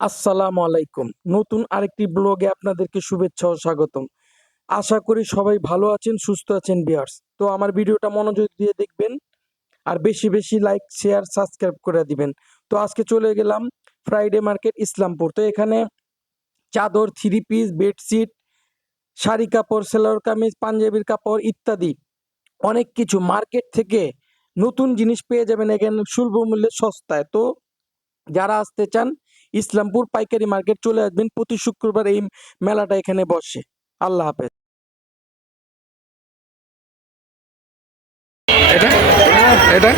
আসসালামু আলাইকুম। নতুন আরেকটি ব্লগে আপনাদেরকে শুভেচ্ছা ও স্বাগতম। আশা করি সবাই ভালো আছেন, সুস্থ আছেন বিয়ার্স তো আমার ভিডিওটা মনোযোগ দিয়ে দেখবেন আর বেশি বেশি লাইক, শেয়ার, সাবস্ক্রাইব করে দিবেন। তো আজকে চলে গেলাম ফ্রাইডে মার্কেট ইসলামপুর। তো এখানে চাদর, থ্রি পিস, বেডশিট, শাড়ি কাপড়, সেলোয়ার কামিজ, পাঞ্জাবির কাপড় ইত্যাদি। অনেক কিছু মার্কেট থেকে নতুন জিনিস পেয়ে যাবেন। এখানে সুলভ মূল্যে সস্তায়। তো যারা আসতে চান ইসলামপুর পাইকারি মার্কেট চলে আসবেন প্রতি শুক্রবার এই মেলাটা এখানে বসে। আল্লাহ হাফেজ। এটা? এটা?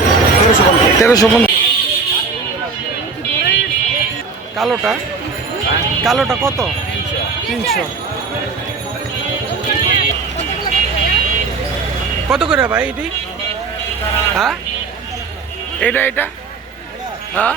তেরোশো কালোটা? কালোটা কত? তিনশো। কত করে ভাই এটি? হ্যাঁ? এটা এটা? হ্যাঁ?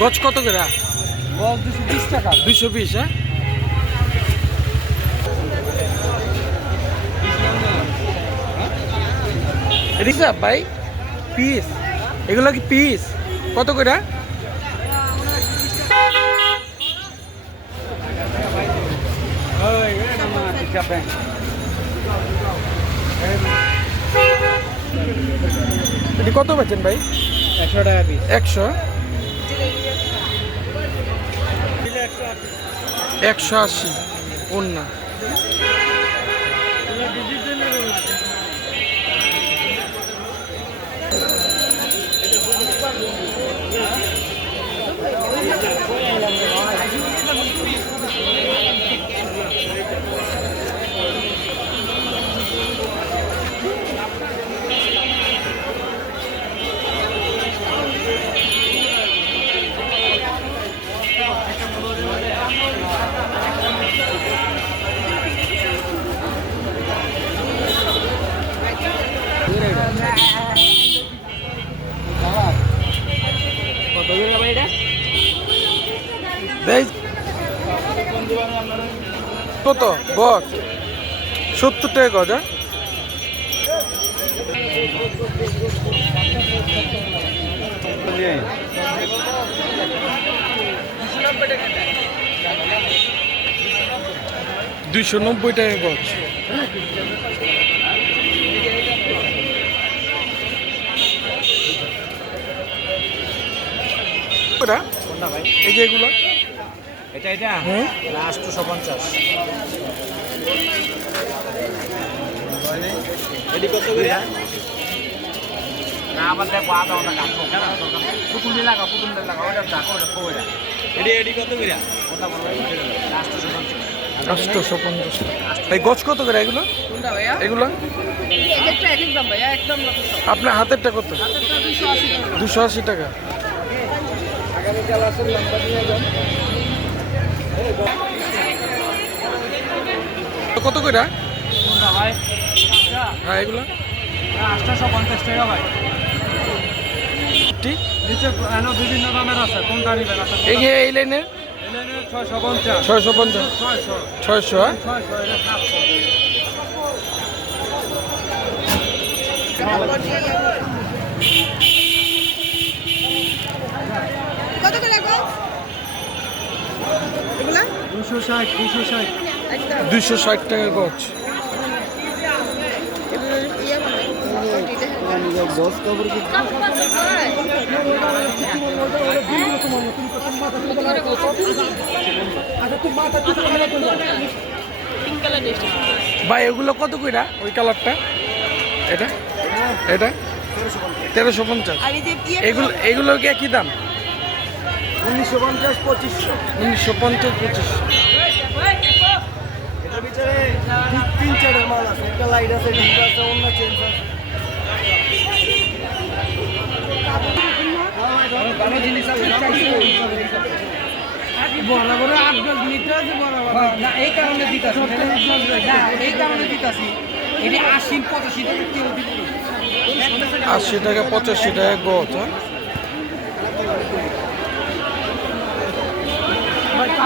গছ কত করে? দুশো বিশ হ্যাঁ? রিক্সা ভাই? পিস। এগুলো কি পিস? কত করে? কত পাচ্ছেন ভাই? একশো টাকা পিস একশো? একশো আশি। অন্য কত? গছ সত্তর টাকা গজ হ্যাঁ? দুইশো নব্বই টাকা ভাই এই যে এগুলো? এটা এটা? হুম আটশোশো পঞ্চাশ। এটি কত করে? না আমার দেখো আধা ঘণ্টা কাটবো কেন? পুতুল দিয়ে লাগাও পুতুল দিয়ে লাগাও। ওটা দেখো ওটা কো এটা? এটি এটি কত করে? পঞ্চাশ। পঞ্চাশ। এই গছ কত করে এগুলো? ভাইয়া? এগুলো। আপনার হাতেরটা কত? আশি টাকা। দুশো আশি টাকা। কত করে হ্যাঁ এগুলো। আটশোশো পঞ্চাশ টাকা ভাই। ঠিক নিচে বিভিন্ন দামের আছে কোনটা নিবেন আপনার এই যে এই লাইনের? এলেনের ছয়শো। পঞ্চাশ ছয়শো পঞ্চাশ ছয়শো দুশো ষাট দুশো ষাট। দুইশো ষাট টাকা গছ ইয়ে মানে ভাই এগুলো কত কইরা? ওই কালারটা। এটা? এটা? তেরোশো পঞ্চাশ। এগুলো এগুলো কি একই দাম? উনিশশো পঞ্চাশ পঁচিশশো। উনিশশো পঞ্চাশ পঁচিশ এটার ভিতরে তিন- তিন চারের মাল আছে। একটা লাইট আছে ডিপ আছে অন্য চেঞ্জ আছে। ভালো জিনিস আছে বরাবর আট গজ নিতে আছে বরাবর। না এই কারণে দিতাছি। এই কারণে দিতাছি। এটি আশি পঁচাশি টাকা আশি টাকা পঁচাশি টাকা গজ হ্যাঁ?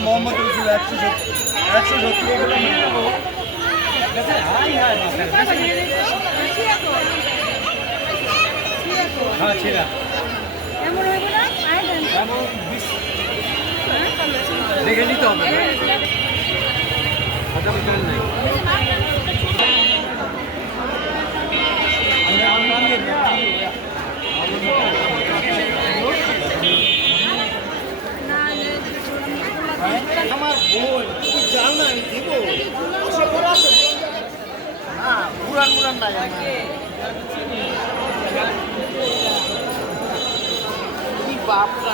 মোহাম্মদ রসুল একশো একশো সত্তর হ্যাঁ ছেড়া দেখে নিতে হবে বোন তুই জান না আমি দিব সে করে আছে না পুরান পুরান নাই আমার। কি বাপটা লইয়া আইছি ও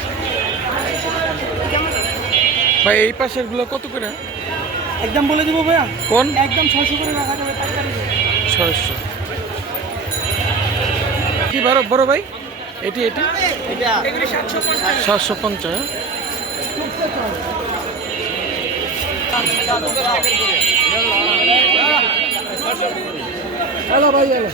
ভাই এই পাশেরগুলো কত করে? একদম বলে দিব ভাইয়া। কোন? একদম ছশো করে রাখা যাবে ছয়শো। কি বড় বড় ভাই? এটি এটি? এগুলি সাতশো পঞ্চাশ। হ্যালো ভাই হ্যালো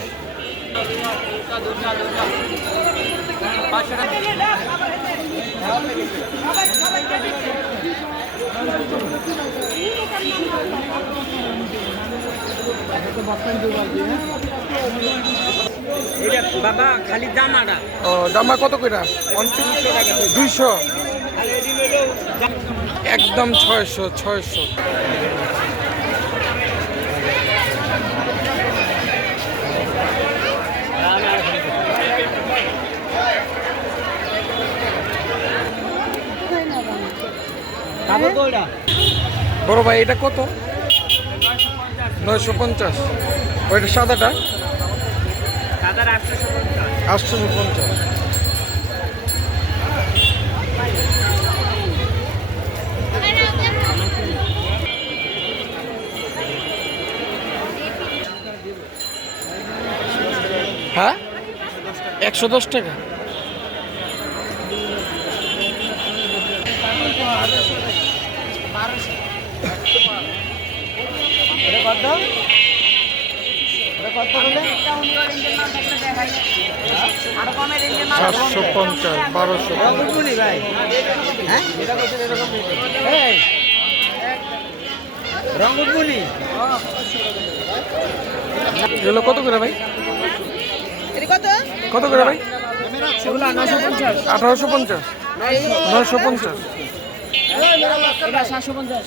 বাবা খালি জামাটা ও জামা কত করে। দুইশো? একদম ছয়শো ছয়শো কাপড় তো ওইটা বড় ভাই এটা কত? নয়শো পঞ্চাশ। ওইটা সাদাটা? আটশোশো পঞ্চাশ। হ্যাঁ? একশো দশ টাকা এটা কত এটা কত বলে সাতশো পঞ্চাশ বারোশো। ভাই। হ্যাঁ? এটা কত এরকম এই। রঙপুরি এগুলো কত করে ভাই? কত? কত করে ভাই? পঞ্চাশ। আঠারোশো পঞ্চাশ। নয়শো পঞ্চাশ। সাতশো পঞ্চাশ।